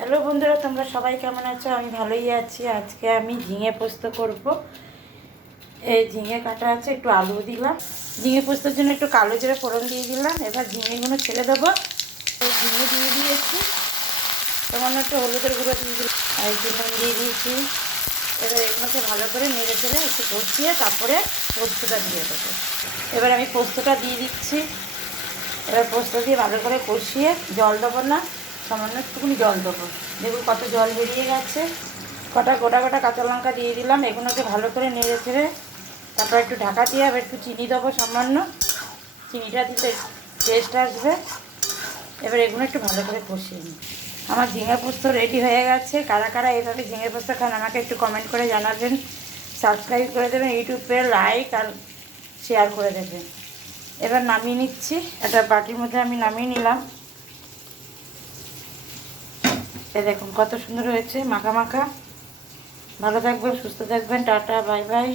Hello বন্ধুরা, তোমরা সবাই কেমন আছো? আমি ভালোই আছি। আজকে আমি ঝিঙে পোস্ত করব। এই ঝিঙে কাটা আছে, একটু আলু দিলাম। ঝিঙে পোস্তর জন্য একটু কালো জিরে ফোড়ন দিয়ে দিলাম। এবার ঝিঙেগুলো ছেড়ে দেবো। ঝিঙে দিয়ে দিয়েছি, সামান্য একটু হলুদের গুঁড়ো দিয়ে দিলাম, আর একটু নুন দিয়ে দিয়েছি। এবার এগুলোকে ভালো করে নেড়ে চেড়ে একটু কষিয়ে তারপরে পোস্তটা দিয়ে দেবো। এবার আমি পোস্তটা দিয়ে দিচ্ছি। এবার পোস্ত দিয়ে ভালো করে কষিয়ে জল দেবো না, সামান্য একটুখানি জল দেবো। দেখুন কত জল বেরিয়ে গেছে। গোটা গোটা কাঁচা লঙ্কা দিয়ে দিলাম। এগুলোকে ভালো করে নেড়ে ছেড়ে তারপর একটু ঢাকা দিয়ে আবার একটু চিনি দেবো সামান্য। চিনিটা দিতে টেস্ট আসবে। এবার এগুলো একটু ভালো করে কষিয়ে নিই। আমার ঝিঙে পোস্ত রেডি হয়ে গেছে। কারা কারা এইভাবে ঝিঙে পোস্ত খান আমাকে একটু কমেন্ট করে জানাবেন। সাবস্ক্রাইব করে দেবেন, ইউটিউবে লাইক আর শেয়ার করে দেবেন। এবার নামিয়ে নিচ্ছি। একটা বাটির মধ্যে আমি নামিয়ে নিলাম। এই দেখুন কত সুন্দর হয়েছে, মাখা মাখা। ভালো থাকবেন, সুস্থ থাকবেন। Tata, bye bye.